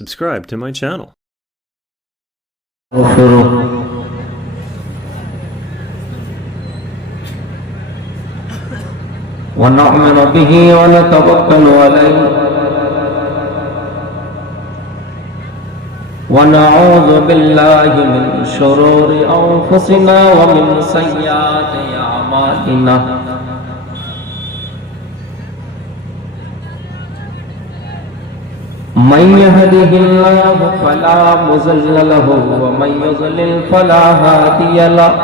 subscribe to my channel. ونؤمن به ونتوكل عليه ونعوذ بالله من شرور أنفسنا ومن سيئات أعمالنا من يهده الله فلا مضل له ومن يضلل فلا هادي له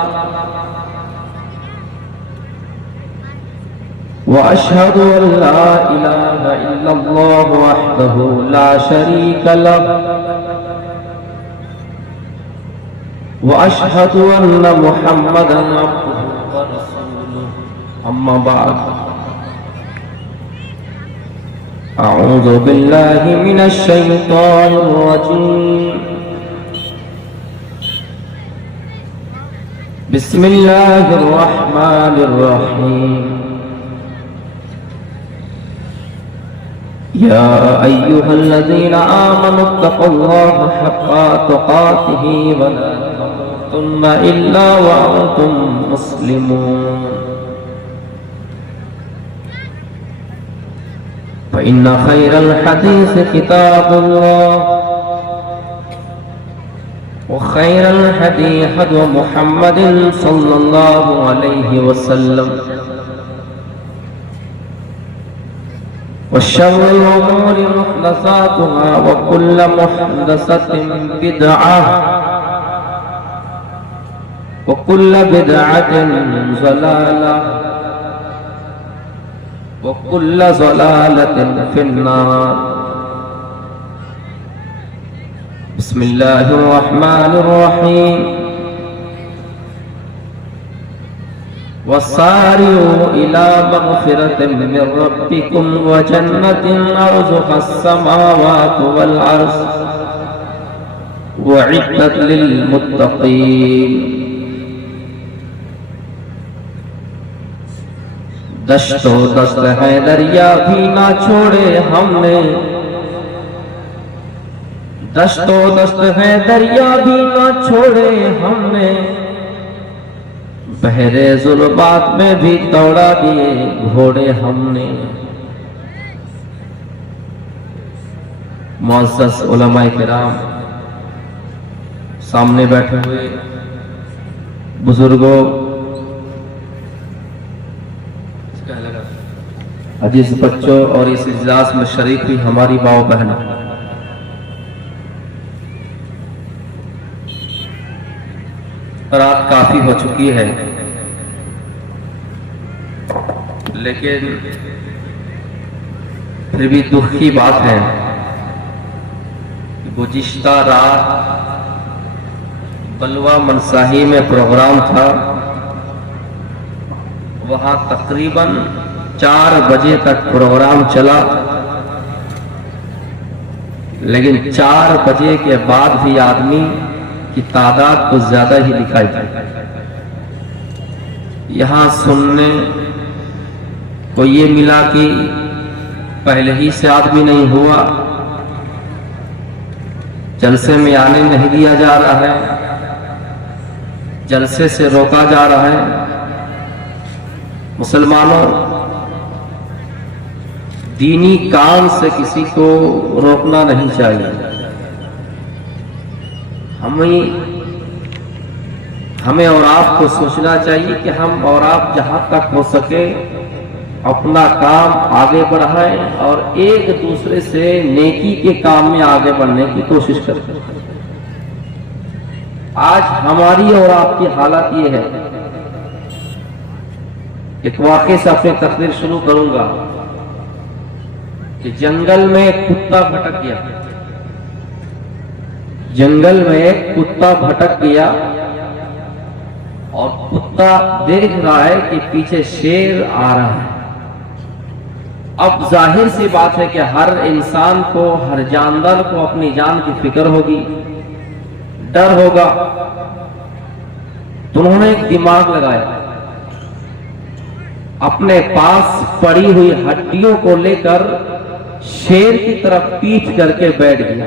وأشهد أن لا إله إلا الله وحده لا شريك له وأشهد أن محمدا عبده ورسوله أما بعد أعوذ بالله من الشيطان الرجيم بسم الله الرحمن الرحيم يا أيها الذين آمنوا اتقوا الله حق تقاته ولا تموتن إلا وأنتم مسلمون فإن خير الحديث كتاب الله وخير الهدي هدي محمد صلى الله عليه وسلم وشر الأمور محدثاتها وكل محدثة بدعة وكل بدعة ضلالة وكل ضلالة في النار بسم الله الرحمن الرحيم وسارعوا إلى مغفرة من ربكم وجنة عرضها السماوات والأرض وعدت للمتقين دشت و دست ہے دریا بھی نہ چھوڑے ہم نے دشت و دست ہے دریا بھی نہ چھوڑے ہم نے بحرے ظلمات میں بھی دوڑا دیے گھوڑے ہم نے معزز علماء کرام سامنے بیٹھے ہوئے بزرگوں عزیز بچوں اور اس اجلاس میں شریک بھی ہماری ماں و بہن رات کافی ہو چکی ہے لیکن پھر بھی دکھ کی بات ہے کہ گزشتہ رات بلوہ منصاہی میں پروگرام تھا وہاں تقریباً 4 بجے تک پروگرام چلا لیکن 4 بجے کے بعد بھی آدمی کی تعداد تو زیادہ ہی دکھائی دی یہاں سننے کو یہ ملا کہ پہلے ہی سے آدمی نہیں ہوا جلسے میں آنے نہیں دیا جا رہا ہے جلسے سے روکا جا رہا ہے مسلمانوں دینی کام سے کسی کو روکنا نہیں چاہیے ہمیں اور آپ کو سوچنا چاہیے کہ ہم اور آپ جہاں تک ہو سکے اپنا کام آگے بڑھائیں اور ایک دوسرے سے نیکی کے کام میں آگے بڑھنے کی کوشش کریں آج ہماری اور آپ کی حالت یہ ہے ایک واقعے سے اپنی تقریر شروع کروں گا کہ جنگل میں ایک کتا بھٹک گیا جنگل میں ایک کتا بھٹک گیا اور کتا دیکھ رہا ہے کہ پیچھے شیر آ رہا ہے اب ظاہر سی بات ہے کہ ہر انسان کو ہر جاندار کو اپنی جان کی فکر ہوگی ڈر ہوگا تو انہوں نے ایک دماغ لگایا اپنے پاس پڑی ہوئی ہڈیوں کو لے کر شیر کی طرف پیٹھ کر کے بیٹھ گیا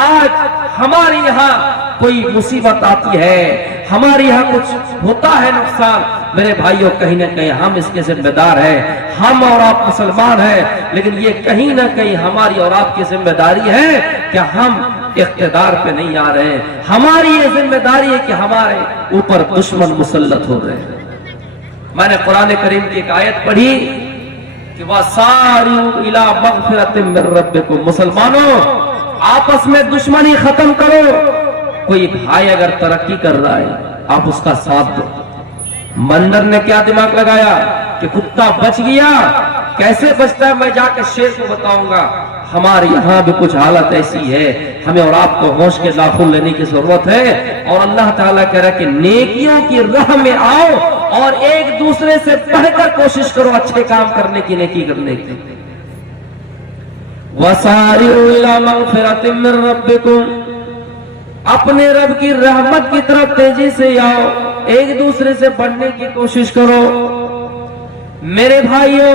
آج ہمارے یہاں کوئی مصیبت آتی ہے، ہمارے یہاں کچھ ہوتا ہے نقصان، میرے بھائیوں کہیں نہ کہیں ہم اس کے ذمہ دار ہیں، ہم اور آپ مسلمان ہیں، لیکن یہ کہیں نہ کہیں ہماری اور آپ کی ذمہ داری ہے کہ ہم اقتدار پہ نہیں آ رہے ہیں، ہماری یہ ذمہ داری ہے کہ ہمارے اوپر دشمن مسلط ہو رہے ہیں۔ میں نے قرآن کریم کی ایک آیت پڑھی کہ وَسَارِعُوا إِلَىٰ مَغْفِرَةٍ مِّن رَّبِّكُمْ، مسلمانوں آپس میں دشمنی ختم کرو۔ کوئی بھائی اگر ترقی کر رہا ہے آپ اس کا ساتھ دو۔ مندر نے کیا دماغ لگایا کہ کتا بچ گیا، کیسے بچتا ہے میں جا کے شیر کو بتاؤں گا۔ ہمارے یہاں بھی کچھ حالت ایسی ہے، ہمیں اور آپ کو ہوش کے ناخن لینے کی ضرورت ہے، اور اللہ تعالیٰ کہہ رہا ہے کہ نیکیوں کی راہ میں آؤ اور ایک دوسرے سے بڑھ کر کوشش کرو اچھے کام کرنے کی، نیکی کرنے کی۔ وَسَارِعُوا إِلَىٰ مَغْفِرَةٍ مِّن رَّبِّكُمْ، اپنے رب کی رحمت کی طرف تیزی سے آؤ، ایک دوسرے سے بڑھنے کی کوشش کرو میرے بھائیوں،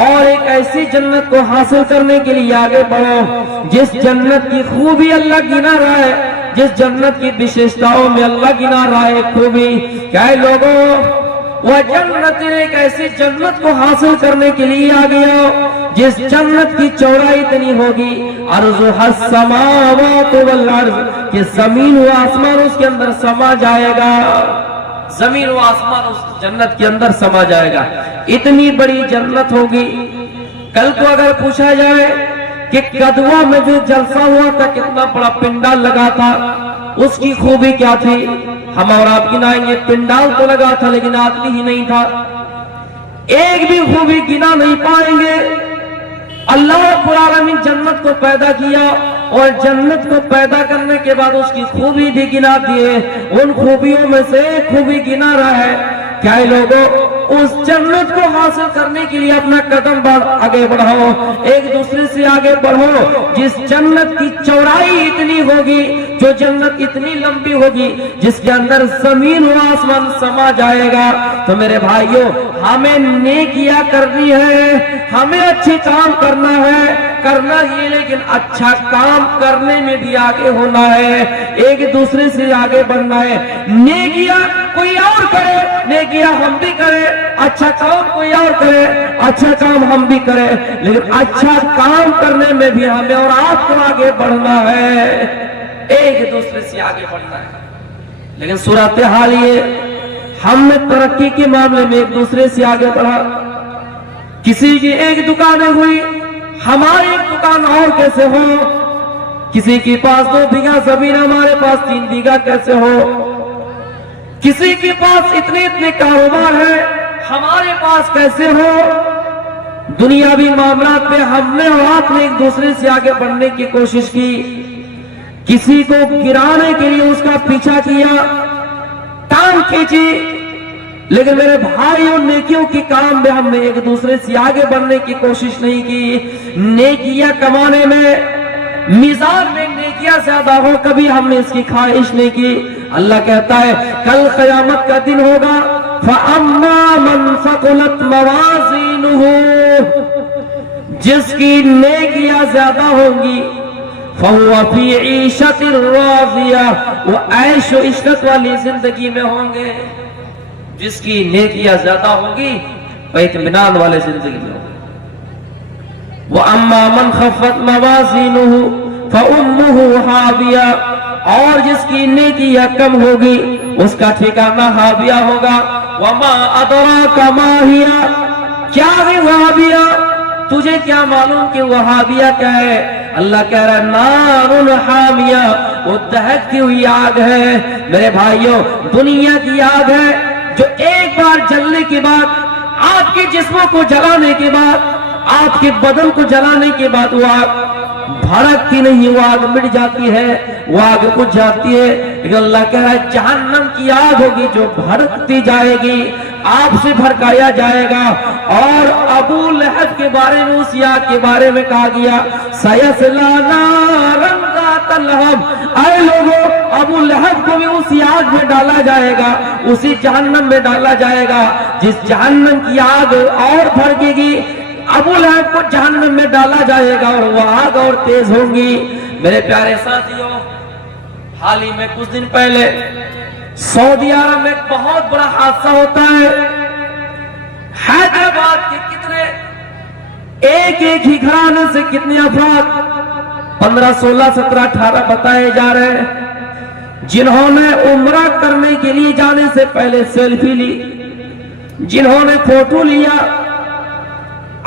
اور ایک ایسی جنت کو حاصل کرنے کے لیے آگے بڑھو جس جنت کی خوبی اللہ گنا رہا ہے، جس جنت کی وشیشتاؤں میں اللہ گنا رہا ہے خوبی۔ کیا ہے لوگوں، وہ جنت، ایک ایسی جنت کو حاصل کرنے کے لیے آگے آؤ جس جنت کی چوڑائی اتنی ہوگی، عرضها السماوات والارض، کہ زمین و آسمان اس کے اندر سما جائے گا، زمین و آسمان اس جنت کے اندر سما جائے گا، اتنی بڑی جنت ہوگی۔ کل کو اگر پوچھا جائے کہ کدوا میں جو جلسہ ہوا تھا کتنا بڑا پنڈال لگا تھا، اس کی خوبی کیا تھی، ہم اور آپ گنائیں گے، پنڈال تو لگا تھا لیکن آدمی ہی نہیں تھا، ایک بھی خوبی گنا نہیں پائیں گے۔ اللہ رب العالمین جنت کو پیدا کیا اور جنت کو پیدا کرنے کے بعد اس کی خوبی بھی گنا دیے، ان خوبیوں میں سے ایک خوبی گنا رہا ہے۔ کیا لوگوں، اس جنت کو حاصل کرنے کے لیے اپنا قدم آگے بڑھاؤ، ایک دوسرے سے آگے بڑھو جس جنت کی چوڑائی اتنی ہوگی، جو جنت اتنی لمبی ہوگی جس کے اندر زمین و آسمان سما جائے گا۔ تو میرے بھائیوں، ہمیں نیکیاں کرنی ہے، ہمیں اچھے کام کرنا ہے، کرنا ہی، لیکن اچھا کام کرنے میں بھی آگے ہونا ہے، ایک دوسرے سے آگے بڑھنا ہے۔ نیکیاں کوئی اور کرے، نیکیاں ہم بھی کریں، اچھا کام کوئی اور کرے، اچھا کام ہم بھی کریں، لیکن اچھا کام کرنے میں بھی ہمیں اور آپ کو آگے بڑھنا ہے، ایک دوسرے سے آگے بڑھنا ہے۔ لیکن صورتحال یہ، ہم نے ترقی کے معاملے میں ایک دوسرے سے آگے بڑھا، کسی کی ایک دکانیں ہوئی، ہماری ایک دکان اور کیسے ہو، کسی کے پاس 2 بیگھہ زمین، ہمارے پاس 3 بیگھہ کیسے ہو، کسی کے پاس اتنے کاروبار ہے، ہمارے پاس کیسے ہو۔ دنیاوی معاملات میں ہم نے اور آپ نے ایک دوسرے سے آگے بڑھنے کی کوشش کی، کسی کو گرانے کے لیے اس کا پیچھا کیا، ٹانگ کھینچی، لیکن میرے بھائیوں، نیکیوں کی کام میں ہم نے ایک دوسرے سے آگے بڑھنے کی کوشش نہیں کی۔ نیکیاں کمانے میں، میزان میں نیکیاں زیادہ ہو، کبھی ہم نے اس کی خواہش نہیں کی۔ اللہ کہتا ہے کل قیامت کا دن ہوگا، فَأَمَّا مَنْ ثَقُلَتْ مَوَازِينُهُ، جس کی نیکیاں زیادہ ہوں گی، فَهُوَ فِي عِيشَةٍ رَاضِيَةٍ، وہ عیش و عشرت والی زندگی میں ہوں گے۔ جس کی نیکیاں زیادہ ہوں گی وہ اطمینان والے زندگی میں ہوں گے۔ وَأَمَّا مَنْ خَفَّتْ مَوَازِينُهُ فَأُمُّهُ حَاوِيَةٌ، اور جس کی نیکیاں کم ہوگی اس کا ٹھکانہ حاویہ ہوگا۔ وَمَا أَدْرَاكَ مَا هِيَ، کیا ہے وہابیہ، تجھے کیا معلوم کہ وہابیہ کیا ہے؟ اللہ کہہ رہا ہے نارٌ حامیہ، وہ دہکتی ہوئی آگ ہے۔ میرے بھائیوں، دنیا کی آگ ہے جو ایک بار جلنے کے بعد، آپ کے جسموں کو جلانے کے بعد، آپ کے بدن کو جلانے کے بعد وہ آگ بھڑکتی نہیں، وہ آگ مٹ جاتی ہے، وہ آگ بجھ جاتی ہے۔ لیکن اللہ کہہ رہا ہے جہنم کی آگ ہوگی جو بھڑکتی جائے گی، آپ سے بھڑکایا جائے گا۔ اور ابو لہب کے بارے میں، اس آگ کے بارے میں کہا گیا سَيَصْلَىٰ نَارًا ذَاتَ لَهَبٍ، اے لوگوں، ابو لہب کو بھی اسی آگ میں ڈالا جائے گا، اسی جہنم میں ڈالا جائے گا جس جہنم کی آگ اور بھڑکے گی۔ ابو لہب کو جہنم میں ڈالا جائے گا اور وہ آگ اور تیز ہوگی۔ میرے پیارے ساتھیوں، حال ہی میں کچھ دن پہلے سعودی عرب میں ایک بہت بڑا حادثہ ہوتا ہے. حیدرآباد کے کتنے ایک ہی گھرانے سے کتنے افراد 15 16 17 18 بتائے جا رہے ہیں جنہوں نے عمرہ کرنے کے لیے جانے سے پہلے سیلفی لی، جنہوں نے فوٹو لیا.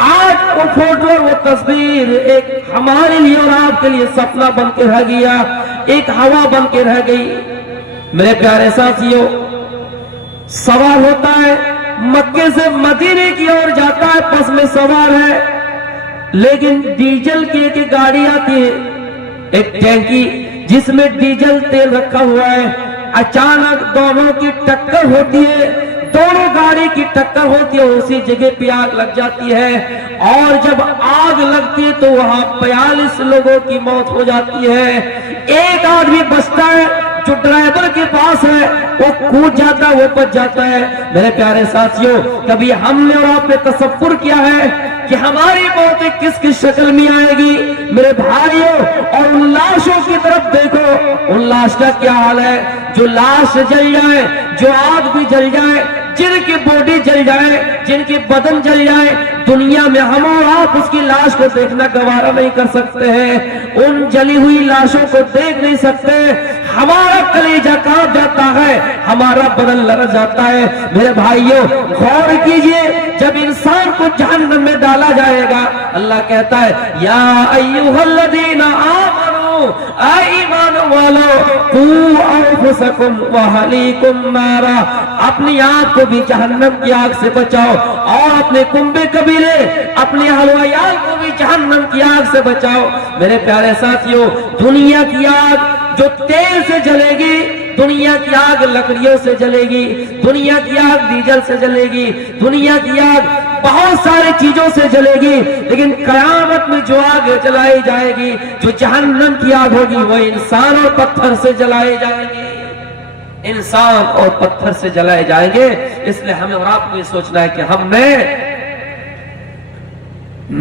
آج وہ فوٹو اور وہ تصویر ایک ہمارے لیے اور آپ کے لیے سپنا بن کے رہ گیا، ایک ہوا بن کے رہ گئی. میرے پیارے ساتھیوں، سوال ہوتا ہے مکے سے مدینے کی اور جاتا ہے، بس میں سوار ہے، لیکن ڈیزل کی ایک گاڑی آتی ہے، ایک ٹینکی جس میں ڈیزل تیل رکھا ہوا ہے. اچانک دونوں کی ٹکر ہوتی ہے، دونوں گاڑی کی ٹکر ہوتی ہے، اسی جگہ پہ آگ لگ جاتی ہے. اور جب آگ لگتی ہے تو وہاں 42 لوگوں کی موت ہو جاتی ہے. ایک آدمی بچتا ہے جو ڈرائیور کے پاس ہے، وہ کود جاتا ہے، وہ بچ جاتا ہے. میرے پیارے ساتھیوں، کبھی ہم نے اور آپ نے تصور کیا ہے کہ ہماری موت کس کس شکل میں آئے گی؟ میرے بھائیوں، اور ان لاشوں کی طرف دیکھو، ان لاش کا کیا حال ہے. جو لاش جل جائے، جو آگ بھی جل جائے، جن کی باڈی جل جائے، جن کی بدن جل جائے، دنیا میں ہم اور آپ اس کی لاش کو دیکھنا گوارا نہیں کر سکتے ہیں. ان جلی ہوئی لاشوں کو دیکھ نہیں سکتے. ہمارا کلیجہ کانپ جاتا ہے، ہمارا بدن لرز جاتا ہے. میرے بھائیوں، غور کیجئے، جب انسان کو جہنم میں ڈالا جائے گا، اللہ کہتا ہے یا ایھا الذین آمنوا، اے ایمان والو، قوا انفسکم واہلیکم نارا، اپنی آپ کو بھی جہنم کی آگ سے بچاؤ اور اپنے کنبے قبیلے، اپنے اہل و عیال کو بھی جہنم کی آگ سے بچاؤ. میرے پیارے ساتھیوں، دنیا کی آگ جو تیل سے جلے گی، دنیا کی آگ لکڑیوں سے جلے گی، دنیا کی آگ ڈیزل سے جلے گی، دنیا کی آگ بہت ساری چیزوں سے جلے گی. لیکن قیامت میں جو آگ جلائی جائے گی، جو جہنم کی آگ ہوگی، وہ انسان اور پتھر سے جلائے جائے گی. انسان اور پتھر سے جلائے جائیں گے. اس لیے ہمیں اور آپ کو یہ سوچنا ہے کہ ہم نے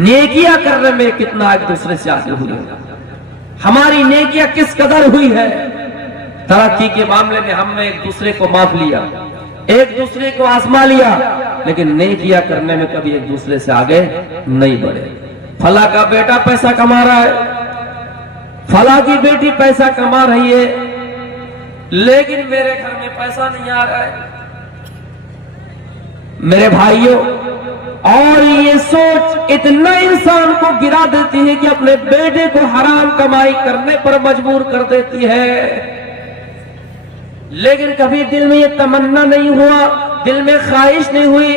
نیکیاں کرنے میں کتنا ایک دوسرے سے آگے ہوئی ہے، ہماری نیکیاں کس قدر ہوئی ہے. ترقی کے معاملے میں ہم نے ایک دوسرے کو معاف لیا، ایک دوسرے کو آزما لیا، لیکن نیکیاں کرنے میں کبھی ایک دوسرے سے آگے نہیں بڑھے. فلاں کا بیٹا پیسہ کما رہا ہے، فلاں کی بیٹی پیسہ کما رہی ہے، لیکن میرے گھر میں پیسہ نہیں آ رہا ہے. میرے بھائیوں، اور یہ سوچ اتنا انسان کو گرا دیتی ہے کہ اپنے بیٹے کو حرام کمائی کرنے پر مجبور کر دیتی ہے. لیکن کبھی دل میں یہ تمنا نہیں ہوا، دل میں خواہش نہیں ہوئی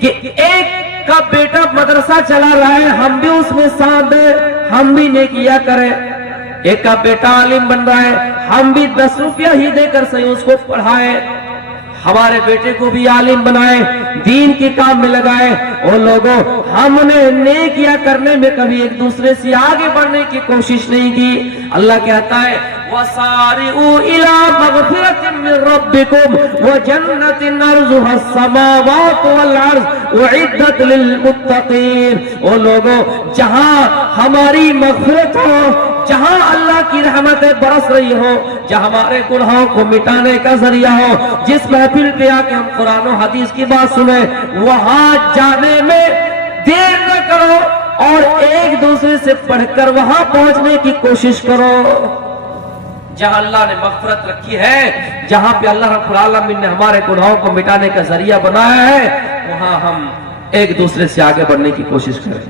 کہ ایک کا بیٹا مدرسہ چلا رہا ہے، ہم بھی اس میں ساتھ دیں، ہم بھی نیکیاں کریں. ایک کا بیٹا عالم بن رہا ہے، ہم بھی 10 روپیہ ہی دے کر صحیح اس کو پڑھائیں، ہمارے بیٹے کو بھی عالم بنائیں، دین کے کام میں لگائیں. اور لوگوں، ہم نے نیکیاں کرنے میں کبھی ایک دوسرے سے آگے بڑھنے کی کوشش نہیں کی. اللہ کہتا ہے وَسَارِعُوا إِلَىٰ مَغْفِرَةٍ مِّن رَّبِّكُمْ وَجَنَّةٍ عَرْضُهَا السَّمَاوَاتُ وَالْأَرْضُ أُعِدَّتْ لِلْمُتَّقِينَ. اور لوگوں، جہاں ہماری مغفرت ہو، جہاں اللہ کی رحمتیں برس رہی ہو، جہاں ہمارے گناہوں کو مٹانے کا ذریعہ ہو، جس محفل پہ آ کے ہم قرآن و حدیث کی بات سنیں، وہاں جانے میں دیر نہ کرو اور ایک دوسرے سے پڑھ کر وہاں پہنچنے کی کوشش کرو. جہاں اللہ نے مغفرت رکھی ہے، جہاں پہ اللہ رب العالمین نے ہمارے گناہوں کو مٹانے کا ذریعہ بنایا ہے، وہاں ہم ایک دوسرے سے آگے بڑھنے کی کوشش کریں.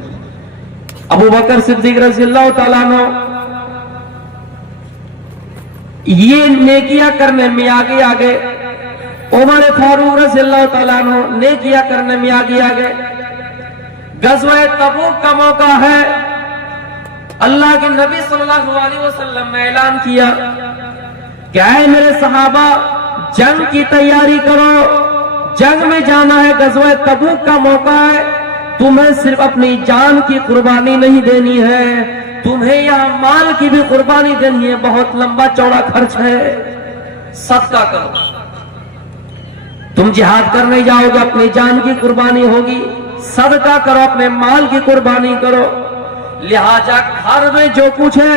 ابو بکر صدیق رضی اللہ تعالیٰ عنہ یہ نیکیاں کرنے میں آگے آگے، عمر فاروق رضی اللہ تعالیٰ عنہ نیکیاں کرنے میں آگے آگے. غزوہ تبوک کا موقع ہے، اللہ کے نبی صلی اللہ علیہ وسلم نے اعلان کیا کہ اے میرے صحابہ، جنگ کی تیاری کرو، جنگ میں جانا ہے، غزوہ تبوک کا موقع ہے. تمہیں صرف اپنی جان کی قربانی نہیں دینی ہے، تمہیں یہاں مال کی بھی قربانی دینی ہے. بہت لمبا چوڑا خرچ ہے، صدقہ کرو. تم جہاد کرنے جاؤ گے، اپنی جان کی قربانی ہوگی، صدقہ کرو، اپنے مال کی قربانی کرو. لہذا گھر میں جو کچھ ہے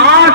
8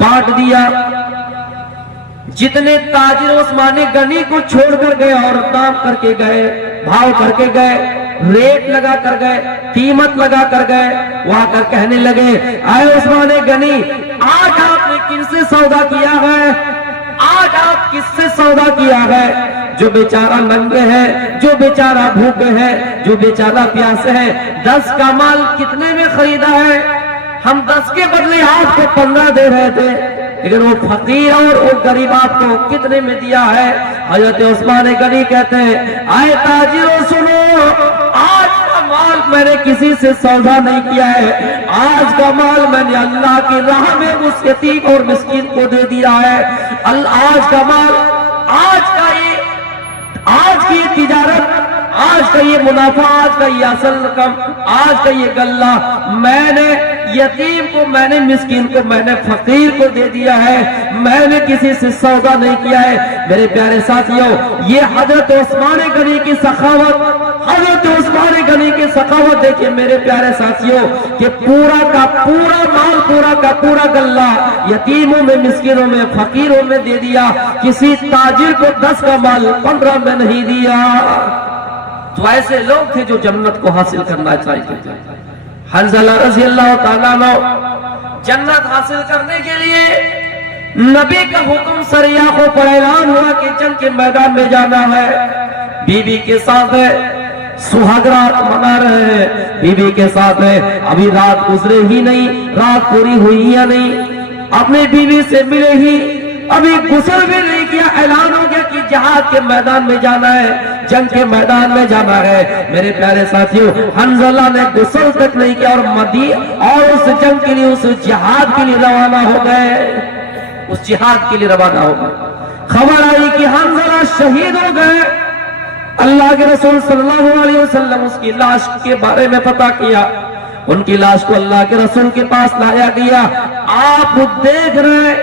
بانٹ دیا. جتنے تاجر عثمان غنی کو چھوڑ کر گئے اور دام کر کے گئے, بھاؤ کر کے گئے, ریٹ لگا کر گئے, قیمت لگا کر گئے, وہاں کر کہنے لگے اے عثمان غنی, آج آپ نے کن سے سودا کیا ہے؟ آج آپ کس سے سودا کیا ہے؟ جو بیچارہ ننگے ہے, جو بیچارہ بھوکے ہے, جو بیچارہ پیاسے ہے, 10 کا مال کتنے میں خریدا ہے؟ ہم 10 کے بدلے آپ کو 15 دے رہے تھے, لیکن وہ فقیر اور وہ غریب آپ کو کتنے میں دیا ہے؟ حضرت عثمان غنی کہتے ہیں آئے تاجروں سنو, آج کا مال میں نے کسی سے سودا نہیں کیا ہے, آج کا مال میں نے اللہ کی راہ میں اس یتیم اور مسکین کو دے دیا ہے. آج کا مال, آج کی یہ تجارت, آج کا یہ منافع, آج کا یہ اصل رقم, آج کا یہ غلہ میں نے یتیم کو, میں نے مسکین کو, میں نے فقیر کو دے دیا ہے, میں نے کسی سے سودا نہیں کیا ہے. میرے پیارے ساتھیوں, یہ حضرت عثمان غنی کی سخاوت, حضرت عثمان غنی کی سخاوت دیکھیں میرے پیارے ساتھیوں, کہ پورا کا پورا مال, پورا کا پورا غلہ یتیموں میں, مسکینوں میں, فقیروں میں دے دیا. کسی تاجر کو 10 کا مال 15 میں نہیں دیا. تو ایسے لوگ تھے جو جنت کو حاصل کرنا چاہتے تھے. حنظلہ رضی اللہ تعالیٰ عنہ جنت حاصل کرنے کے لیے نبی کا حکم سریاحوں پر اعلان ہوا کہ جنگ کے میدان میں جانا ہے. بیوی کے ساتھ ہے, سہاگ رات منا رہے ہیں, بیوی کے ساتھ ہے, ابھی رات گزرے ہی نہیں, رات پوری ہوئی یا نہیں, اپنے بیوی سے ملے ہی, ابھی غسل بھی نہیں کیا, اعلان ہو گیا کہ جہاد کے میدان میں جانا ہے, جنگ کے میدان میں جانا ہے. میرے پیارے ساتھیوں, حنظلہ نے غسل تک نہیں کیا اور اس جنگ کے لیے, اس جہاد کے لیے روانہ ہو گئے, اس جہاد کے لیے روانہ ہو گئے. خبر آئی کہ حنظلہ شہید ہو گئے. اللہ کے رسول صلی اللہ علیہ وسلم اس کی لاش کے بارے میں پتہ کیا, ان کی لاش کو اللہ کے رسول کے پاس لایا گیا. آپ دیکھ رہے ہیں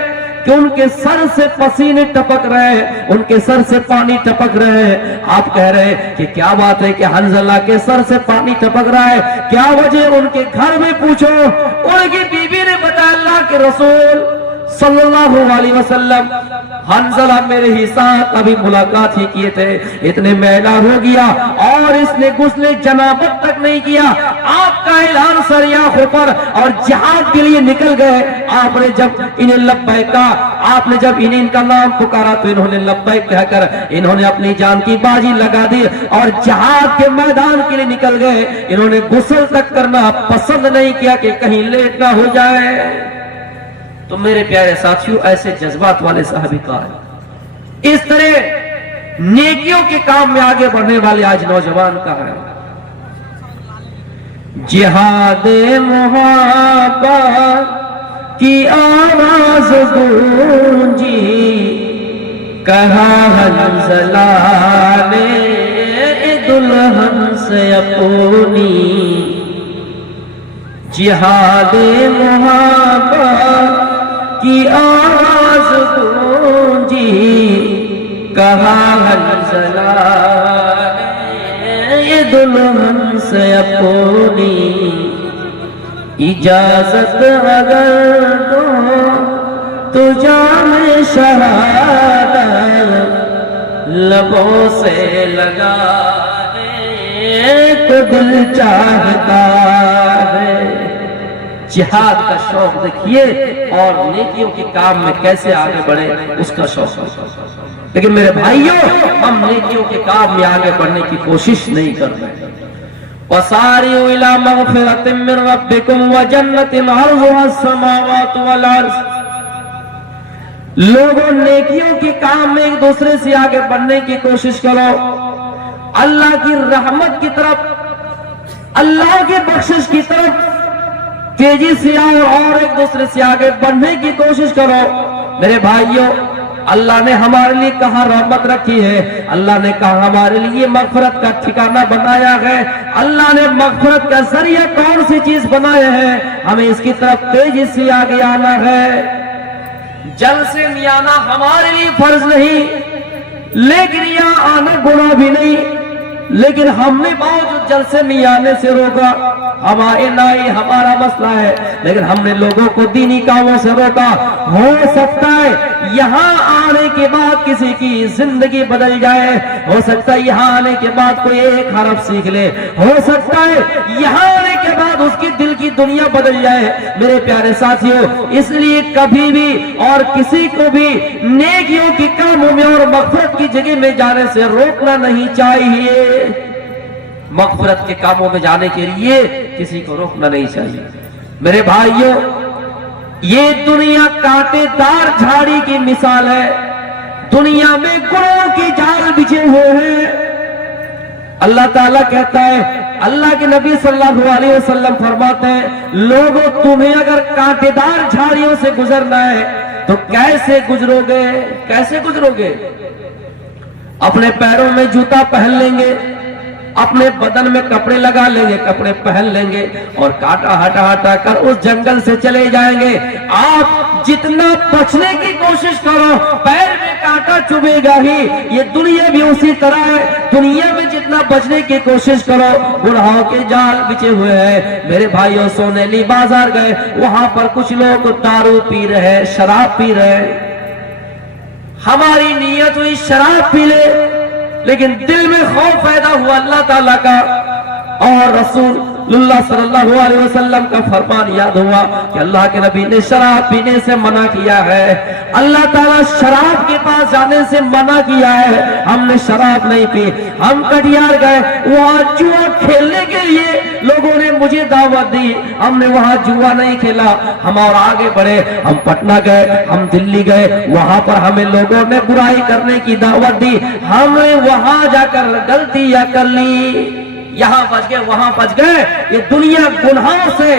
کہ ان کے سر سے پسینے ٹپک رہے ہیں, ان کے سر سے پانی ٹپک رہے ہیں. آپ کہہ رہے ہیں کہ کیا بات ہے کہ حنظلہ کے سر سے پانی ٹپک رہا ہے, کیا وجہ؟ ان کے گھر میں پوچھو. ان کی بیوی نے بتایا اللہ کے رسول صلی اللہ علیہ وسلم, حنظلہ میرے ہی ساتھ ابھی ملاقات ہی کیے تھے, اتنے میں اعلان ہو گیا اور اس نے غسل جنابت تک نہیں کیا. آپ کا اعلان سریاحوں پر اور جہاد کے لیے نکل گئے. آپ نے جب انہیں لبیک کہا, آپ نے جب انہیں ان کا نام پکارا تو انہوں نے لبیک کہہ کر انہوں نے اپنی جان کی بازی لگا دی اور جہاد کے میدان کے لیے نکل گئے. انہوں نے غسل تک کرنا پسند نہیں کیا کہ کہیں لیٹ نہ ہو جائے. تو میرے پیارے ساتھیوں, ایسے جذبات والے صحابی کار, اس طرح نیکیوں کے کام میں آگے بڑھنے والے آج نوجوان کا ہے. جہاد محبت کی آواز گونجی, کہا حنظلہ نے دلہن سے اپنی. جہاد محبت کی آواز گونجی, کہا حنظلہ نے دلہن سے اپنی. اجازت اگر دو تو جام شہادت لبوں سے لگانے کو دل چاہتا ہے. جہاد کا شوق دیکھیے اور نیکیوں کے کام میں کیسے آگے بڑھے, اس کا شوق. لیکن میرے بھائیوں, ہم نیکیوں کے کام میں آگے بڑھنے کی کوشش نہیں کرتے. وَسَارِعُوا إِلَىٰ مَغْفِرَةٍ مِّن رَّبِّكُمْ وَجَنَّةٍ عَرْضُهَا السَّمَاوَاتُ وَالْأَرْضُ. لوگوں, نیکیوں کے کام میں ایک دوسرے سے آگے بڑھنے کی کوشش کرو. اللہ کی رحمت کی طرف, اللہ کی بخشش کی طرف تیزی سے آؤ اور ایک دوسرے سے آگے بڑھنے کی کوشش کرو. میرے بھائیوں, اللہ نے ہمارے لیے کہاں رحمت رکھی ہے, اللہ نے کہا ہمارے لیے مغفرت کا ٹھکانہ بنایا ہے. اللہ نے مغفرت کا ذریعہ کون سی چیز بنایا ہے, ہمیں اس کی طرف تیزی سے آگے آنا ہے. جلد سے نہیں آنا ہمارے لیے فرض نہیں, لیکن یہاں آنا گناہ بھی نہیں, لیکن ہم نے باوجود جلسے میں آنے سے روکا. ہمارے نائی ہمارا مسئلہ ہے, لیکن ہم نے لوگوں کو دینی کاموں سے روکا. ہو سکتا ہے یہاں آنے کے بعد کسی کی زندگی بدل جائے, ہو سکتا ہے یہاں آنے کے بعد کوئی ایک حرف سیکھ لے, ہو سکتا ہے یہاں آنے کے بعد اس کی دل کی دنیا بدل جائے. میرے پیارے ساتھیوں, اس لیے کبھی بھی اور کسی کو بھی نیکیوں کے کاموں میں اور مغفرت کی جگہ میں جانے سے روکنا نہیں چاہیے. مغفرت کے کاموں میں جانے کے لیے کسی کو روکنا نہیں چاہیے. میرے بھائیوں, یہ دنیا کانٹے دار جھاڑی کی مثال ہے. دنیا میں گناہوں کے جال بچھے ہوئے ہیں. اللہ تعالیٰ کہتا ہے, اللہ کے نبی صلی اللہ علیہ وسلم فرماتے ہیں, لوگوں تمہیں اگر کانٹے دار جھاڑیوں سے گزرنا ہے تو کیسے گزرو گے؟ کیسے گزرو گے؟ اپنے پیروں میں جوتا پہن لیں گے, اپنے بدن میں کپڑے لگا لیں گے, کپڑے پہن لیں گے اور کانٹا ہٹا ہٹا کر اس جنگل سے چلے جائیں گے. آپ جتنا بچنے کی کوشش کرو پیر میں کانٹا چبھے گا ہی. یہ دنیا بھی اسی طرح ہے. دنیا میں جتنا بچنے کی کوشش کرو گناہوں کے جال بچے ہوئے ہیں. میرے بھائیوں, سونیلی بازار گئے, وہاں پر کچھ لوگ دارو پی رہے, شراب پی رہے. ہماری نیت ہوئی شراب پی لے, لیکن دل میں خوف پیدا ہوا اللہ تعالیٰ کا اور رسول اللہ صلی اللہ علیہ وسلم کا فرمان یاد ہوا کہ اللہ کے نبی نے شراب پینے سے منع کیا ہے. اللہ تعالیٰ شراب کے پاس جانے سے منع کیا ہے. ہم نے شراب نہیں پی. ہم کٹیہار گئے, وہاں جوا کھیلنے کے لیے لوگوں نے مجھے دعوت دی. ہم نے وہاں جوا نہیں کھیلا, ہم اور آگے بڑھے. ہم پٹنہ گئے, ہم دلی گئے, وہاں پر ہمیں لوگوں نے برائی کرنے کی دعوت دی. ہم نے وہاں جا کر غلطیاں کر لی. یہاں بچ گئے, وہاں بچ گئے. یہ دنیا گناہوں سے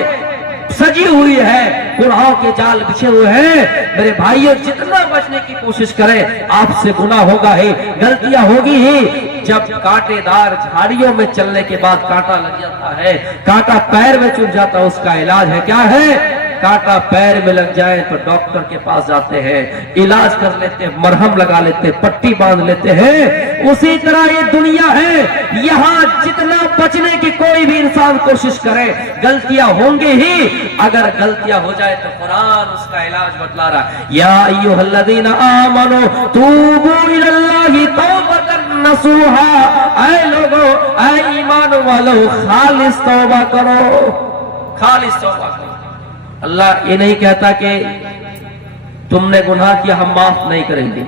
سجی ہوئی ہے, گناہوں کے جال بچھے ہوئے ہیں. میرے بھائیوں, جتنا بچنے کی کوشش کریں آپ سے گناہ ہوگا ہی, غلطیاں ہوگی ہی. جب کانٹے دار جھاڑیوں میں چلنے کے بعد کانٹا لگ جاتا ہے, کانٹا پیر میں چبھ جاتا ہے, اس کا علاج ہے کیا ہے؟ کانٹا پیر میں لگ جائے تو ڈاکٹر کے پاس جاتے ہیں, علاج کر لیتے, مرہم لگا لیتے, پٹی باندھ لیتے ہیں. اسی طرح یہ دنیا ہے, یہاں جتنا بچنے کی کوئی بھی انسان کوشش کرے غلطیاں ہوں گے ہی. اگر غلطیاں ہو جائے تو قرآن اس کا علاج بتلا رہا ہے. یا ایھا الذین آمنوا توبوا الی اللہ توبۃ نصوحا. اے لوگو, اے ایمان والو, خالص توبہ کرو, خالص توبہ کرو. اللہ یہ نہیں کہتا کہ تم نے گناہ کیا ہم معاف نہیں کریں گے.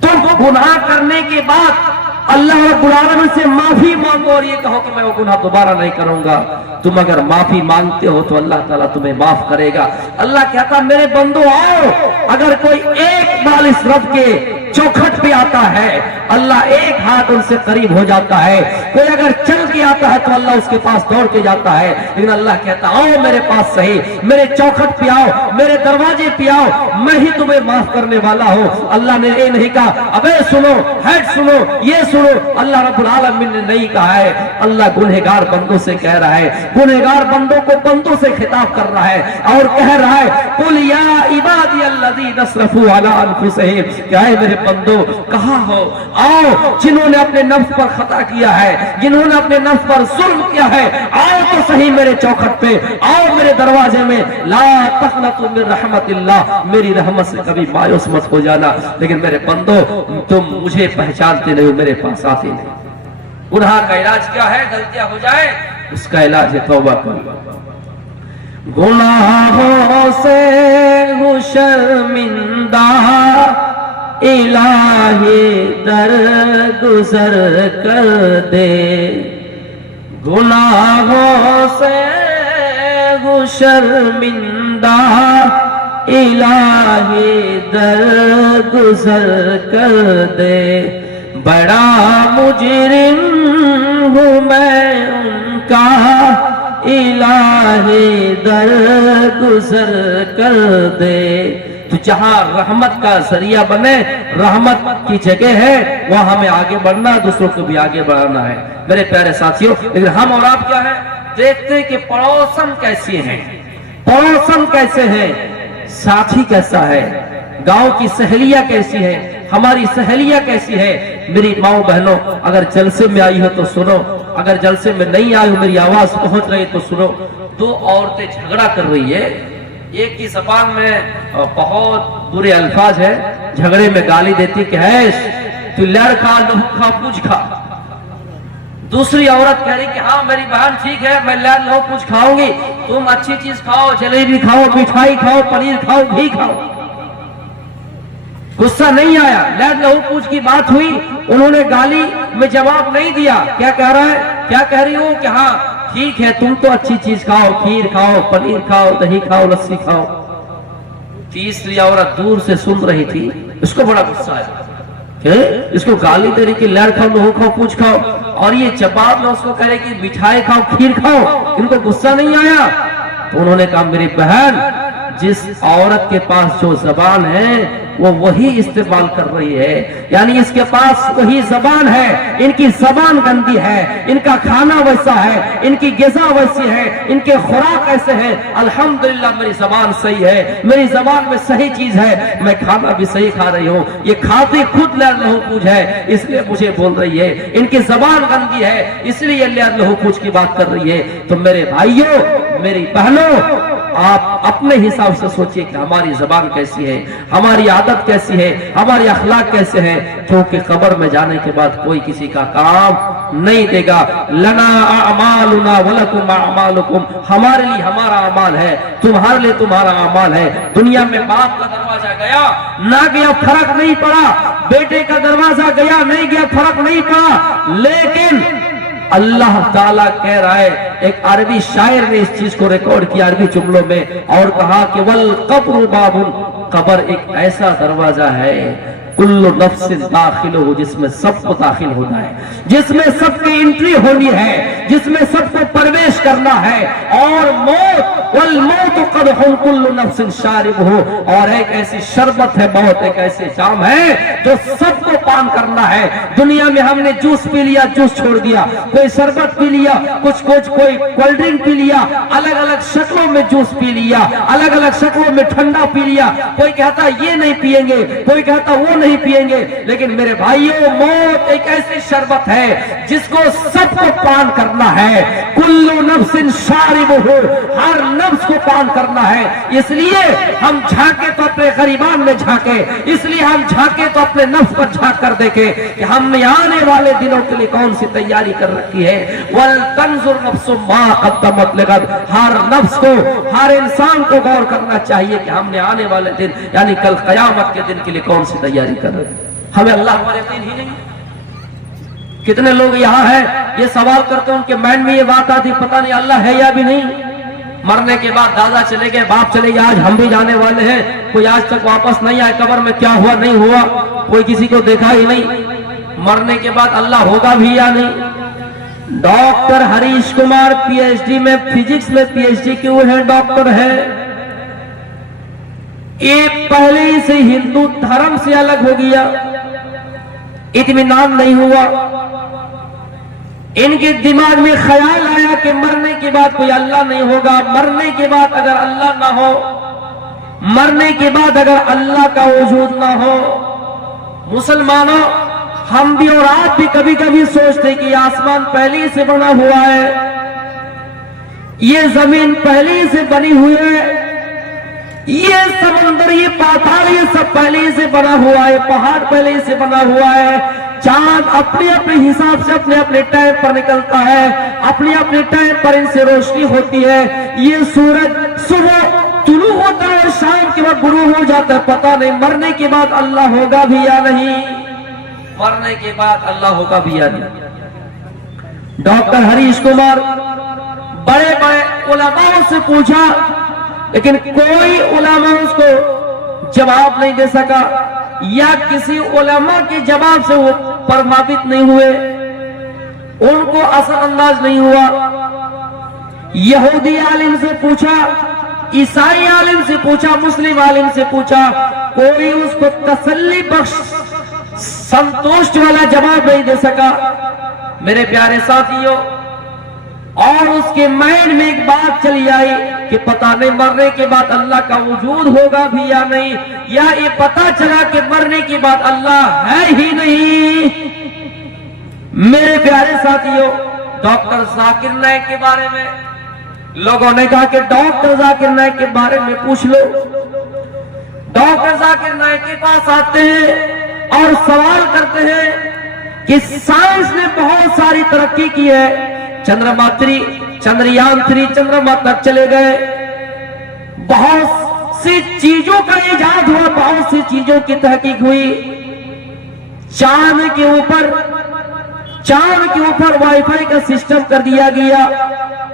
تم گناہ کرنے کے بعد اللہ رب العالمین سے معافی مانگو اور یہ کہو کہ میں وہ گناہ دوبارہ نہیں کروں گا. تم اگر معافی مانگتے ہو تو اللہ تعالیٰ تمہیں معاف کرے گا. اللہ کہتا میرے بندو آؤ, اگر کوئی ایک بال اس رب کے چوکھٹ پہ آتا ہے اللہ ایک ہاتھ ان سے قریب ہو جاتا ہے. کوئی اگر چل کے آتا ہے تو اللہ اس کے پاس دوڑ کے جاتا ہے. لیکن اللہ کہتا آؤ میرے پاس صحیح, میرے چوکھٹ پہ آؤ, میرے دروازے پہ آؤ, میں ہی تمہیں معاف کرنے والا ہوں. اللہ نے یہ نہیں کہا ابے سنو, ہیڈ سنو, یہ سنو. اللہ رب العالمین نے نہیں کہا ہے. اللہ گنہگار بندوں سے کہہ رہا ہے, گنہگار بندوں کو بندوں سے خطاب کر رہا ہے اور کہہ رہا ہے قل یا عبادی الذین اسرفوا علی انفسہم, کہ اے میرے بندو کہاں ہو, آؤ جنہوں نے اپنے نفس پر خطا کیا ہے, جنہوں نے اپنے نفس پر ظلم کیا ہے, آؤ تو صحیح میرے چوکھٹ پہ, آؤ میرے دروازے میں. لا تقنطوا من رحمت اللہ, میری رحمت سے کبھی مایوس مت ہو جانا. لیکن میرے بندو تم مجھے پہچانتے نہیں ہو, میرے پاس آتے نہیں. گناہ کا علاج کیا ہے؟ غلطیاں ہو جائے اس کا علاج ہے توبہ کرو. گناہوں سے ہوں شرمندہ الہی درگزر کر دے. گناہوں سے ہوں شرمندہ الہی درگزر کر دے. بڑا مجرم ہوں میں ان کا الہی درگزر کر دے. تو جہاں رحمت کا ذریعہ بنے, رحمت کی جگہ ہے, وہاں ہمیں آگے بڑھنا, دوسروں کو بھی آگے بڑھانا ہے. میرے پیارے ساتھیوں, لیکن ہم اور آپ کیا ہے, دیکھتے کہ پڑوسن کیسے ہیں, پڑوسن کیسے ہیں, ساتھی کیسا ہے, گاؤں کی سہیلیاں کیسی ہے, ہماری سہیلیاں کیسی ہے, میری ماؤں بہنوں، اگر جلسے میں آئی ہو تو سنو، اگر جلسے میں نہیں آئی ہو میری آواز پہنچ رہی تو سنو. دو عورتیں جھگڑا کر رہی ہے، ایک کی زبان میں بہت برے الفاظ ہے، جھگڑے میں گالی دیتی کہ ایش تو لڑ کھا لہو کھا پوچھ کھا. دوسری عورت کہہ رہی کہ ہاں میری بہن ٹھیک ہے، میں لڑ لہو پوچھ کھاؤں گی، تم اچھی چیز کھاؤ، جلیبی کھاؤ، مٹھائی کھاؤ، پنیر کھاؤ، گھی کھاؤ. غصہ نہیں آیا، لڑ لہو پوچھ کی بات ہوئی، انہوں نے گالی میں جواب نہیں دیا. کیا کہہ رہا ہے، کیا کہہ رہی ہوں کہ ہاں ٹھیک ہے تم تو اچھی چیز کھاؤ، کھیر کھاؤ، پنیر کھاؤ، دہی کھاؤ، لسی کھاؤ. تیسری عورت دور سے سن رہی تھی، اس کو بڑا غصہ آیا، اس کو گالی دے رہی کہ لڑ کھاؤ، لہو کھاؤ، پوچھ کھاؤ، اور یہ جواب میں اس کو کہہ رہے کہ مٹھائی کھاؤ، کھیر کھاؤ. ان کو غصہ نہیں آیا تو انہوں نے کہا میری بہن، جس عورت کے پاس جو زبان ہے وہ وہی استعمال کر رہی ہے، یعنی اس کے پاس وہی زبان ہے، ان کی زبان گندی ہے، ان کا کھانا ویسا ہے، ان کی غذا ویسی ہے، ان کے خوراک ایسے ہیں. الحمدللہ میری زبان صحیح ہے، میری زبان میں صحیح چیز ہے، میں کھانا بھی صحیح کھا رہی ہوں، یہ کھاتی خود لڑ لہو پوچھ ہے، اس لیے مجھے بول رہی ہے. ان کی زبان گندی ہے اس لیے یہ لڑ لہو پوچھ کی بات کر رہی ہے. تو میرے بھائیوں، میری بہنوں، آپ اپنے حساب سے سوچئے کہ ہماری زبان کیسی ہے، ہماری عادت کیسی ہے، ہماری اخلاق کیسے ہیں، کیونکہ قبر میں جانے کے بعد کوئی کسی کا کام نہیں دے گا. لنا اعمالنا ولکم اعمالکم، ہمارے لیے ہمارا اعمال ہے، تمہارے لیے تمہارا اعمال ہے. دنیا میں باپ کا دروازہ گیا نہ گیا فرق نہیں پڑا، بیٹے کا دروازہ گیا نہیں گیا فرق نہیں پڑا، لیکن اللہ تعالیٰ کہہ رہا ہے، ایک عربی شاعر نے اس چیز کو ریکارڈ کیا عربی جملوں میں اور کہا کہ والقبر باب، قبر ایک ایسا دروازہ ہے کل نفس داخل ہو، جس میں سب کو داخل ہونا ہے، جس میں سب کی انٹری ہونی ہے، جس میں سب کو پرویش کرنا ہے. اور موت والموت قدح کل نفس شارب ہو، اور ایک ایسی شربت ہے موت، ایک ایسی جام ہے جو سب کو پان کرنا ہے. دنیا میں ہم نے جوس پی لیا، جوس چھوڑ دیا، کوئی شربت پی لیا، کچھ کوئی کولڈ ڈرنک پی لیا، الگ الگ شکلوں میں جوس پی لیا، الگ الگ شکلوں میں ٹھنڈا پی لیا. کوئی کہتا یہ نہیں پیئیں گے، کوئی کہتا وہ نہیں پیئیں گے. لیکن میرے بھائیوں، موت ایک ایسی شربت ہے جس کو سب کو پان کرنا ہے. کل نفس شارب ہو، ہر نفس کو پان کرنا ہے. اس لیے ہم جھانکے تو اپنے غریبان میں جھانکے، اس لیے ہم جھانکے تو اپنے نفس پر جھانک کر دیکھیں کہ ہم نے آنے والے دنوں کے لیے کون سی تیاری کر رکھی ہے. وَلْتَنْظُرْ نَفْسٌ مَا قَدَّمَتْ لِغَدٍ، ہر نفس کو، ہر انسان کو غور کرنا چاہیے کہ ہم نے آنے والے دن یعنی کل قیامت کے دن کے لیے کون سی تیاری کر رہے ہیں. ہمیں اللہ پر یقین ہی نہیں. کتنے لوگ یہاں ہیں یہ سوال کرتے ہیں ان کے مائنڈ میں یہ بات آتی پتہ نہیں اللہ ہے یا بھی نہیں. مرنے کے بعد دادا چلے گئے، باپ چلے گئے، آج ہم بھی جانے والے ہیں، کوئی آج تک واپس نہیں آئے، قبر میں کیا ہوا نہیں ہوا کوئی کسی کو دیکھا ہی نہیں. مرنے کے بعد اللہ ہوگا بھی یا نہیں. Doctor Harish Kumar P H D میں فزکس میں پی ایچ ڈی کیوں ہے، ڈاکٹر ہے، یہ پہلے ہی سے ہندو دھرم سے الگ ہو گیا، اطمینان نہیں ہوا. ان کے دماغ میں خیال آیا کہ مرنے کے بعد کوئی اللہ نہیں ہوگا، مرنے کے بعد اگر اللہ نہ ہو، مرنے کے بعد اگر اللہ کا وجود نہ ہو. مسلمانوں، ہم بھی اور آپ بھی کبھی کبھی سوچتے کہ یہ آسمان پہلے ہی سے بنا ہوا ہے، یہ زمین پہلے ہی سے بنی ہوئی ہے، یہ سمندر، یہ پاتھر، یہ سب پہلے ہی سے بنا ہوا ہے، پہاڑ پہلے ہی سے بنا ہوا ہے. چاند اپنے اپنے حساب سے اپنے اپنے ٹائم پر نکلتا ہے، اپنے اپنے ٹائم پر ان سے روشنی ہوتی ہے. یہ سورج صبح طلوع ہوتا ہے اور شام کے بعد غروب ہو جاتا ہے. پتہ نہیں مرنے کے بعد اللہ ہوگا بھی یا نہیں، مرنے کے بعد اللہ ہوگا بھی یا نہیں. ڈاکٹر ہریش کمار بڑے بڑے علماء سے پوچھا لیکن کوئی علماء اس کو جواب نہیں دے سکا، یا کسی علماء کے جواب سے وہ پرمابت نہیں ہوئے، ان کو اثر انداز نہیں ہوا. یہودی عالم سے پوچھا، عیسائی عالم سے پوچھا، مسلم عالم سے پوچھا، کوئی اس کو تسلی بخش سنتوشٹ والا جواب نہیں دے سکا. میرے پیارے ساتھیوں، اور اس کے مائنڈ میں ایک بات چلی آئی کہ پتہ نہیں مرنے کے بعد اللہ کا وجود ہوگا بھی یا نہیں، یا یہ پتہ چلا کہ مرنے کے بعد اللہ ہے ہی نہیں۔ میرے پیارے ساتھیوں، ڈاکٹر ذاکر نائک کے بارے میں لوگوں نے کہا کہ ڈاکٹر ذاکر نائک کے بارے میں پوچھ لو۔ ڈاکٹر ذاکر نائک کے پاس آتے ہیں اور سوال کرتے ہیں کہ سائنس نے بہت ساری ترقی کی ہے، چندرما 3، چندریان 3 چندرما تک چلے گئے، بہت سی چیزوں کا ایجاد ہوا، بہت سی چیزوں کی تحقیق ہوئی، چاند کے اوپر وائی فائی کا سسٹم کر دیا گیا،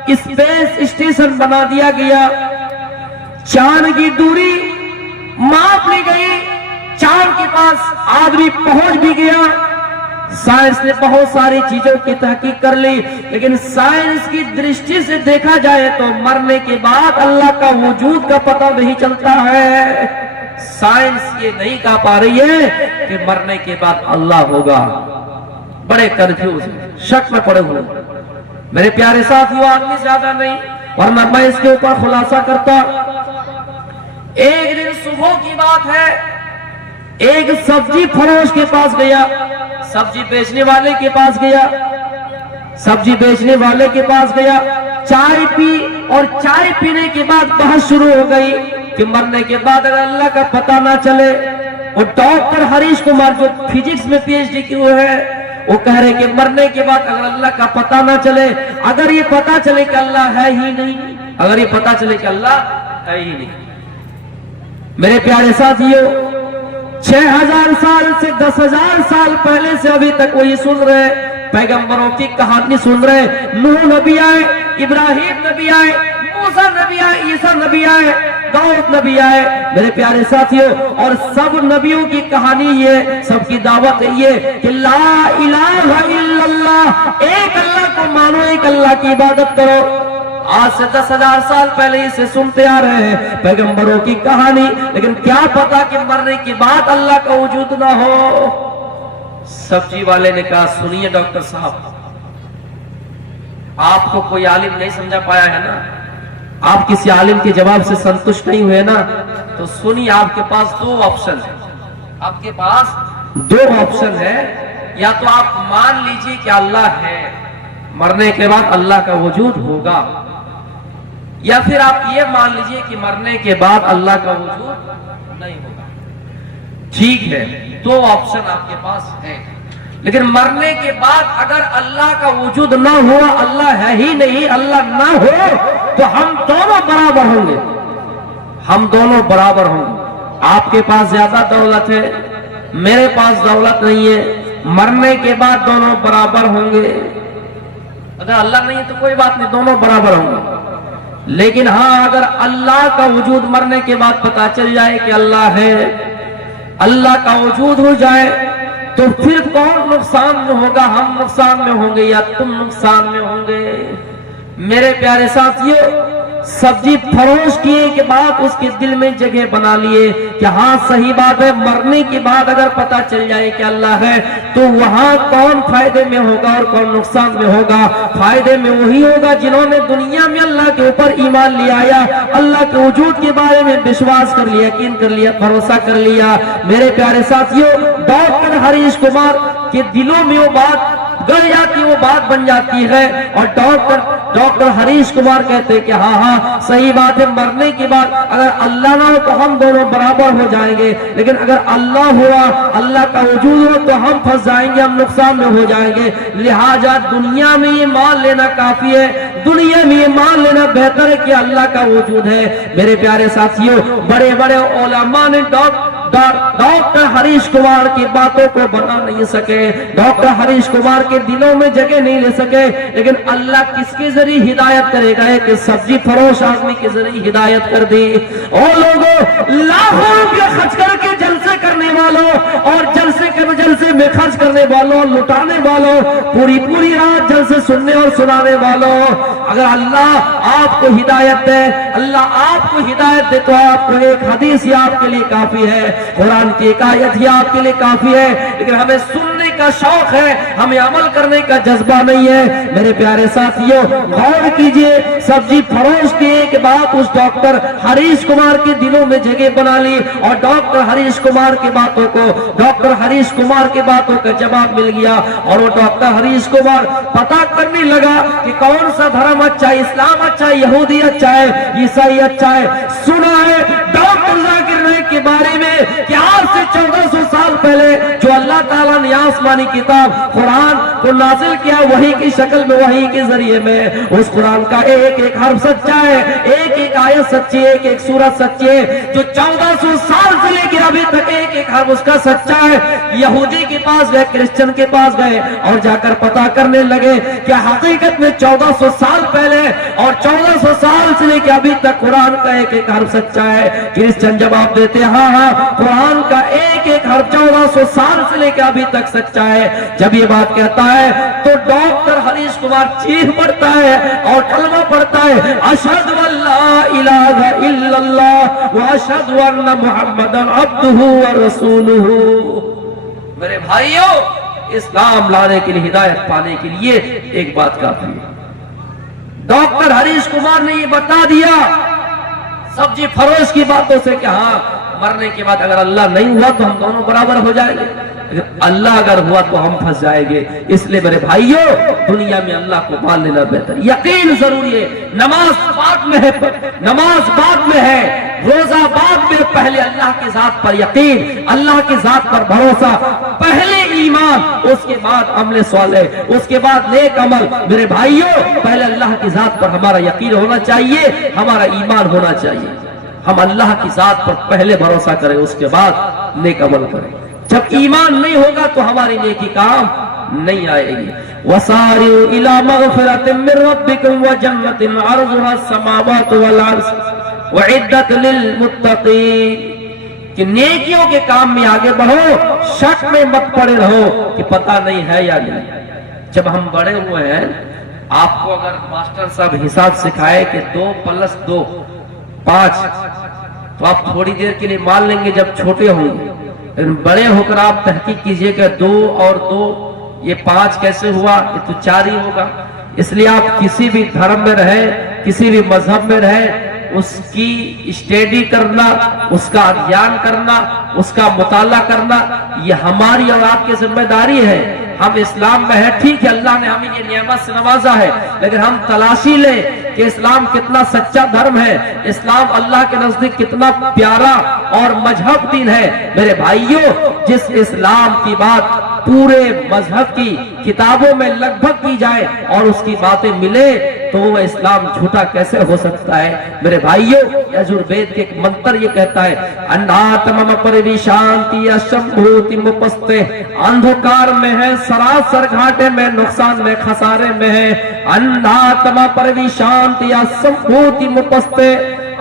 اسپیس اسٹیشن بنا دیا گیا، چاند کی دوری ماپ لی گئی، چاند کے پاس آدمی پہنچ بھی گیا۔ سائنس نے بہت ساری چیزوں کی تحقیق کر لی، لیکن سائنس کی درشٹی سے دیکھا جائے تو مرنے کے بعد اللہ کا وجود کا پتہ نہیں چلتا ہے۔ سائنس یہ نہیں کہہ پا رہی ہے کہ مرنے کے بعد اللہ ہوگا، بڑے کنفیوز شک میں پڑے ہوئے۔ میرے پیارے ساتھیوں، آدمی زیادہ نہیں ورنہ میں اس کے اوپر خلاصہ کرتا۔ ایک دن صبح کی بات ہے، ایک سبزی فروش کے پاس گیا، سبزی بیچنے والے کے پاس گیا، سبزی بیچنے والے کے پاس گیا، چائے پی اور چائے پینے کے بعد بحث شروع ہو گئی کہ مرنے کے بعد اگر اللہ کا پتہ نہ چلے، اور ڈاکٹر ہریش کمار جو فزکس میں پی ایچ ڈی کیے ہیں وہ کہہ رہے کہ مرنے کے بعد اگر اللہ کا پتہ نہ چلے، اگر یہ پتہ چلے کہ اللہ ہے ہی نہیں، اگر یہ پتہ چلے کہ اللہ ہے ہی نہیں۔ میرے پیارے ساتھیوں، 6000 سال سے 10,000 سال پہلے سے ابھی تک وہی سن رہے، پیغمبروں کی کہانی سن رہے، نوح نبی آئے، ابراہیم نبی آئے، موسیٰ نبی آئے، عیسیٰ نبی آئے، داؤد نبی آئے۔ میرے پیارے ساتھیوں، اور سب نبیوں کی کہانی یہ، سب کی دعوت یہ کہ لا الہ الا اللہ، ایک اللہ کو مانو، ایک اللہ کی عبادت کرو۔ آج سے 10,000 سال پہلے اسے سنتے آ رہے ہیں، پیغمبروں کی کہانی، لیکن کیا پتا کہ مرنے کے بعد اللہ کا وجود نہ ہو۔ سبزی والے نے کہا سنیے ڈاکٹر صاحب، آپ کو کوئی عالم نہیں سمجھا پایا ہے نا، آپ کسی عالم کے جواب سے سنتشٹ نہیں ہوئے نا، تو سنیے آپ کے پاس 2 آپشن ہے، آپ کے پاس 2 آپشن ہے، یا تو آپ مان لیجئے کہ اللہ ہے، مرنے کے بعد اللہ کا وجود ہوگا، یا پھر آپ یہ مان لیجئے کہ مرنے کے بعد اللہ کا وجود نہیں ہوگا۔ ٹھیک ہے، 2 آپشن آپ کے پاس ہے، لیکن مرنے کے بعد اگر اللہ کا وجود نہ ہوا، اللہ ہے ہی نہیں، اللہ نہ ہو، تو ہم دونوں برابر ہوں گے، ہم دونوں برابر ہوں گے۔ آپ کے پاس زیادہ دولت ہے، میرے پاس دولت نہیں ہے، مرنے کے بعد دونوں برابر ہوں گے۔ اگر اللہ نہیں ہے تو کوئی بات نہیں، دونوں برابر ہوں گے، لیکن ہاں اگر اللہ کا وجود مرنے کے بعد پتہ چل جائے کہ اللہ ہے، اللہ کا وجود ہو جائے، تو پھر کون نقصان میں ہوگا؟ ہم نقصان میں ہوں گے یا تم نقصان میں ہوں گے؟ میرے پیارے ساتھیوں، سبزی فروش کیے کے بعد اس کے دل میں جگہ بنا لیے کہ ہاں صحیح بات ہے، مرنے کے بعد اگر پتہ چل جائے کہ اللہ ہے تو وہاں کون فائدے میں ہوگا اور کون نقصان میں ہوگا؟ فائدے میں وہی ہوگا جنہوں نے دنیا میں اللہ کے اوپر ایمان لے آیا، اللہ کے وجود کے بارے میں وشواس کر لیا، یقین کر لیا، بھروسہ کر لیا۔ میرے پیارے ساتھیوں، ڈاکٹر ہریش کمار کے دلوں میں وہ بات گڑ جاتی، وہ بات بن جاتی ہے، اور ڈاکٹر ہریش کمار کہتے ہیں کہ ہاں صحیح بات ہے، مرنے کے بعد اگر اللہ نہ ہو تو ہم دونوں برابر ہو جائیں گے، لیکن اگر اللہ ہوا، اللہ کا وجود ہو تو ہم پھنس جائیں گے، ہم نقصان میں ہو جائیں گے۔ لہٰذا دنیا میں یہ مان لینا کافی ہے، دنیا میں یہ مان لینا بہتر ہے کہ اللہ کا وجود ہے۔ میرے پیارے ساتھیوں، بڑے بڑے علماء نے ڈاکٹر ہریش کمار کی باتوں کو بنا نہیں سکے، ڈاکٹر ہریش کمار کے دلوں میں جگہ نہیں لے سکے، لیکن اللہ کس کے ذریعے ہدایت کرے گا؟ کہ سبزی فروش آدمی کے ذریعے ہدایت کر دی۔ اور لوگوں، لاکھوں روپیہ خرچ کر کے جلسے کرنے والوں اور جلسے میں خرچ کرنے والوں، لٹانے والوں، پوری رات جلسے سننے اور سنانے والوں، اگر اللہ آپ کو ہدایت دے، اللہ آپ کو ہدایت دے تو آپ کو ایک حدیث ہی آپ کے لیے کافی ہے، قرآن کی ایک آیت ہی آپ کے لیے کافی ہے، لیکن ہمیں سننے کا شوق ہے, ہمیں عمل کرنے کا جذبہ نہیں ہے. میرے پیارے ساتھیوں, غور کیجئے, سبزی فروش کی ایک بات اس ڈاکٹر ہریش کمار کے دلوں میں جگہ بنا لی, اور ڈاکٹر ہریش کمار کی باتوں کو, ڈاکٹر ہریش کمار کی باتوں کا جواب مل گیا, اور وہ ڈاکٹر ہریش کمار پتا کرنے لگا کہ کون سا دھرم اچھا ہے, اسلام اچھا ہے, یہودی اچھا ہے, عیسائی اچھا ہے. سنا ہے ڈاکٹر ذاکر نائک کے بارے میں کہ آج سے 1400 سال پہلے جو اللہ تعالیٰ نے آسمانی کتاب قرآن کو نازل کیا وحی کی شکل میں, وحی کے ذریعے میں, اس قرآن کا ایک ایک حرف سچا ہے, ایک ایک آیت سچی ہے, ایک ایک سورت سچی ہے. جو 1400 سال سے لے کے ابھی تک ایک ایک حرف اس کا سچا ہے. یہودی کے پاس گئے, کرسچن کے پاس گئے, اور جا کر پتا کرنے لگے کہ حقیقت میں 1400 سال پہلے اور 1400 سال سے لے کے ابھی تک قرآن کا ایک ایک حرف سچا ہے. کرسچن جواب دیتے ہاں ہاں, قرآن کا ایک ایک حرف 1400 سال سے لے کے ابھی تک سچا ہے. جب یہ بات کہتا ہے تو ڈاکٹر ہریش کمار چیخ پڑتا ہے اور کلمہ پڑھتا ہے, اشہد ان لا الہ الا اللہ واشہد ان محمدا عبدہ ورسولہ. میرے بھائیوں, اسلام لانے کے لیے, ہدایت پانے کے لیے ایک بات کافی ہے. ڈاکٹر ہریش کمار نے یہ بتا دیا سبزی فروش کی باتوں سے کہ ہاں مرنے کے بعد اگر اللہ نہیں ہوا تو ہم دونوں برابر ہو جائیں گے, اللہ اگر ہوا تو ہم پھنس جائیں گے. اس لیے میرے بھائیوں, دنیا میں اللہ کو مان لینا بہتر. یقین ضروری ہے, نماز بعد میں ہے, نماز بعد میں ہے, روزہ بعد میں, پہلے اللہ کی ذات پر یقین, اللہ کی ذات پر بھروسہ, پہلے ایمان, اس کے بعد عمل صالح, اس کے بعد نیک عمل. میرے بھائیوں, پہلے اللہ کی ذات پر ہمارا یقین ہونا چاہیے, ہمارا ایمان ہونا چاہیے. ہم اللہ کی ذات پر پہلے بھروسہ کریں, اس کے بعد نیک عمل کریں. جب ایمان نہیں ہوگا تو ہماری نیکی کام نہیں آئے گی. وَسَارِعُوا إِلَى مَغْفِرَةٍ مِّن رَّبِّكُمْ وَجَنَّةٍ عَرْضُهَا السَّمَاوَاتُ وَالْأَرْضُ وَعِدَّتْ لِلْمُتَّقِينَ. کہ نیکیوں کے کام میں آگے بڑھو, شک میں مت پڑے رہو کہ پتہ نہیں ہے یا نہیں. جب ہم بڑے ہوئے ہیں, آپ کو اگر ماسٹر صاحب حساب سکھائے کہ 2 + 2 5, تو آپ تھوڑی دیر کے لیے مان لیں گے جب چھوٹے ہوں گے. لیکن بڑے ہو کر آپ تحقیق کیجئے کہ 2 اور 2 یہ 5 کیسے ہوا, یہ تو 4 ہی ہوگا. اس لیے آپ کسی بھی دھرم میں رہے, کسی بھی مذہب میں رہے, اس کی اسٹڈی کرنا, اس کا ادھیان کرنا, اس کا مطالعہ کرنا, یہ ہماری اور آپ کی ذمہ داری ہے. ہم اسلام میں ہے, ٹھیک ہے, اللہ نے ہمیں یہ نعمت سے نوازا ہے, لیکن ہم تلاشی لیں کہ اسلام کتنا سچا دھرم ہے, اسلام اللہ کے نزدیک کتنا پیارا اور مذہب دین ہے. میرے بھائیوں, جس اسلام کی بات پورے مذہب کی کتابوں میں لگ بھگ کی جائے اور اس کی باتیں ملے تو وہ اسلام جھوٹا کیسے ہو سکتا ہے. میرے بھائیوں, یجوروید کے ایک منتر یہ کہتا ہے, اناتمم پرویشانتی اشمبھوتی مپستے, اندھکار میں ہے, سراسر گھاٹے میں, نقصان میں, خسارے میں ہے. اناتمم پرویشانتی اشمبھوتی مپستے,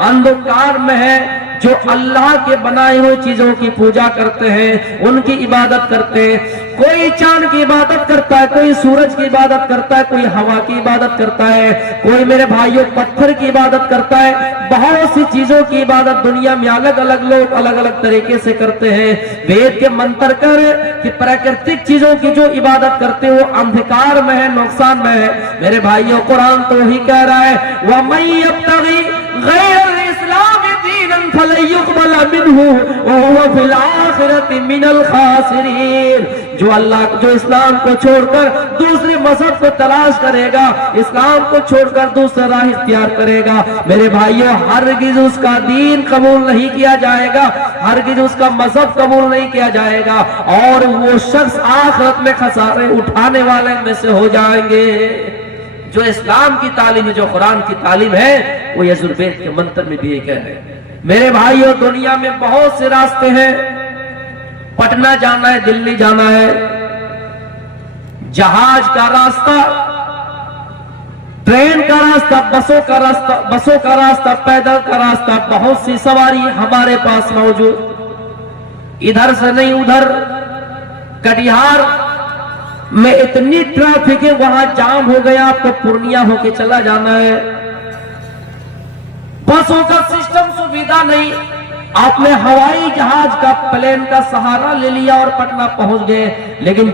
اندھکار میں ہے, جو اللہ کے بنائے ہوئے چیزوں کی پوجا کرتے ہیں, ان کی عبادت کرتے ہیں. کوئی چاند کی عبادت کرتا ہے, کوئی سورج کی عبادت کرتا ہے, کوئی ہوا کی عبادت کرتا ہے, کوئی میرے بھائیوں پتھر کی عبادت کرتا ہے. بہت سی چیزوں کی عبادت دنیا میں الگ الگ لوگ الگ الگ طریقے سے کرتے ہیں. وید کے منتر کر کہ پراکرتک چیزوں کی جو عبادت کرتے ہیں وہ اندھکار میں ہے, نقصان میں ہے. میرے بھائیوں, قرآن تو ہی کہہ رہا ہے, وَمَن يَبْتَغِي غَيْرَ الْإِسْلَامِ دِينًا فَلَن يُقْبَلَ مِنْهُ وَهُوَ فِي الْآخِرَةِ مِنَ الْخَاسِرِينَ. جو اسلام کو چھوڑ کر دوسرے مذہب کو تلاش کرے گا, اسلام کو چھوڑ کر دوسرا راہ اختیار کرے گا, میرے بھائیوں, ہرگز اس کا دین قبول نہیں کیا جائے گا, ہرگز اس کا مذہب قبول نہیں کیا جائے گا, اور وہ شخص آخرت میں خسارے اٹھانے والے میں سے ہو جائیں گے. جو اسلام کی تعلیم ہے, جو قرآن کی تعلیم ہے, وہ یجوروید کے منتر میں بھی یہ کہہ رہے ہیں. میرے بھائیوں, دنیا میں بہت سے راستے ہیں, پٹنہ جانا ہے, دلی جانا ہے, جہاز کا راستہ, ٹرین کا راستہ, بسوں کا راستہ, پیدل کا راستہ, بہت سی سواری ہمارے پاس موجود. ادھر سے نہیں ادھر, کٹیہار میں اتنی ٹریفک ہے, وہاں جام ہو گیا, آپ کو پورنیہ ہو کے چلا جانا ہے. بسوں کا سسٹم سویدھا نہیں, آپ نے ہوائی جہاز کا, پلین کا سہارا لے لیا اور پٹنہ پہنچ گئے. لیکن